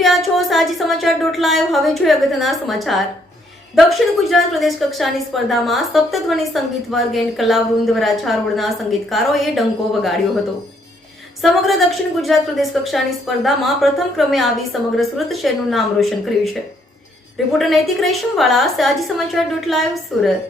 રહ્યા છો, સાજી સમાચાર ડોટ લાઈવ હવે જોઈએ અગત્યના સમાચાર. દક્ષિણ ગુજરાત પ્રદેશ કક્ષાની સ્પર્ધામાં સપ્તધ્વનિ સંગીત વર્ગ એન્ડ કલાવૃંદ વરાછા રોડના સંગીતકારોએ ડંકો વગાડ્યો હતો. સમગ્ર દક્ષિણ ગુજરાત પ્રદેશ કક્ષાની સ્પર્ધામાં પ્રથમ ક્રમે આવી સમગ્ર સુરત શહેરનું નામ રોશન કર્યું છે. રિપોર્ટર નૈતિક રેશમવાળા, સાજી સમાચાર ડોટ લાઈવ સુરત.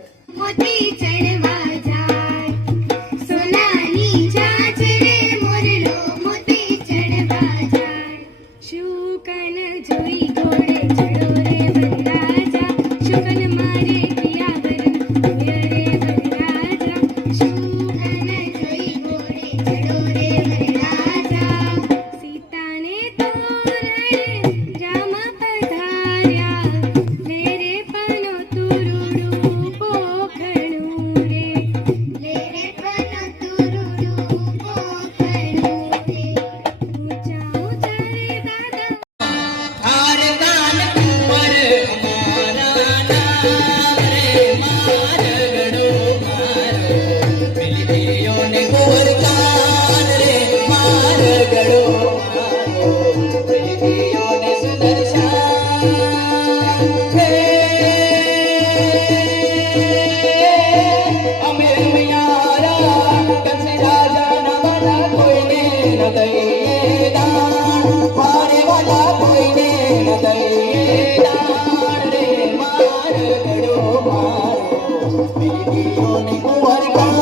મારે વાલા કોઈને ન દઈએ દાન